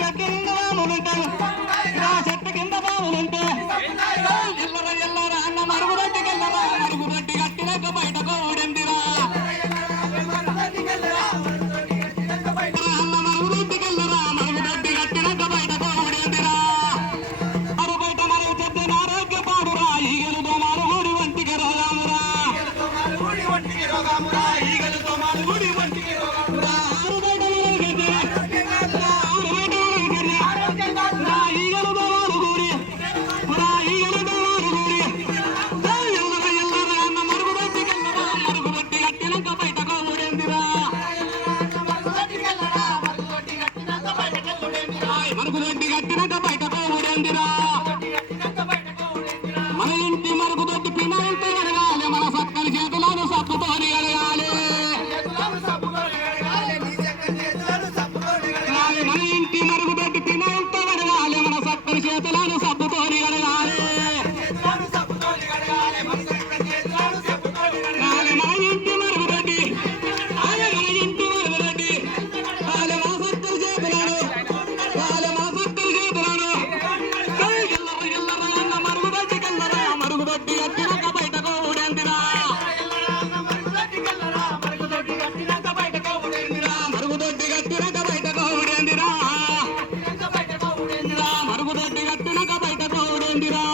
చెట్టు కింద బాములుంటాయి చెట్టు కింద బాములుంటే ఎల్లరా ఎల్లరా అన్న మరుగుదొడ్డికెళ్ళరా మరుగుదొడ్డి కట్టినాక బయటకు ఊడిందిరా అన్న మరుగుదొడ్డికెళ్ళరా మరుగుదొడ్డి కట్టినాక బయటకు ఊడిందిరా అరు బయట మరుగు చెట్టు ఆరోగ్య పాడురా ఈగలుతో మారుగుడి వంటికి రోగామురా ఈగలతో మారుగుడి వంటికి రోగామురా ఆరు బయట మరుగుదొడ్డి కట్టినాక బయటకు ఊరేందిరా మన ఇంటి మరుగుదొడ్డి పినాయిల్తో ఎరగాలి మన సక్కని చేతులను సబ్బుతోని ఎరగాలి మన ఇంటి మరుగుదొడ్డి పినాయిల్తో ఎరగాలి మన సక్కని చేతులను సబ్బుతోని ఎరగాలి మన ఇంటి మరుగుదొడ్డి మన ఇంటి మరుగుదొడ్డి మన సక్కని చేతులను మరుగుదొడ్డి కట్టినాక బయటకు ఊడేందిరా మరుగుదొడ్డి కట్టినాక బయటకు ఊడేందిరా మరుగుదొడ్డి కట్టినాక బయటకు ఊడేందిరా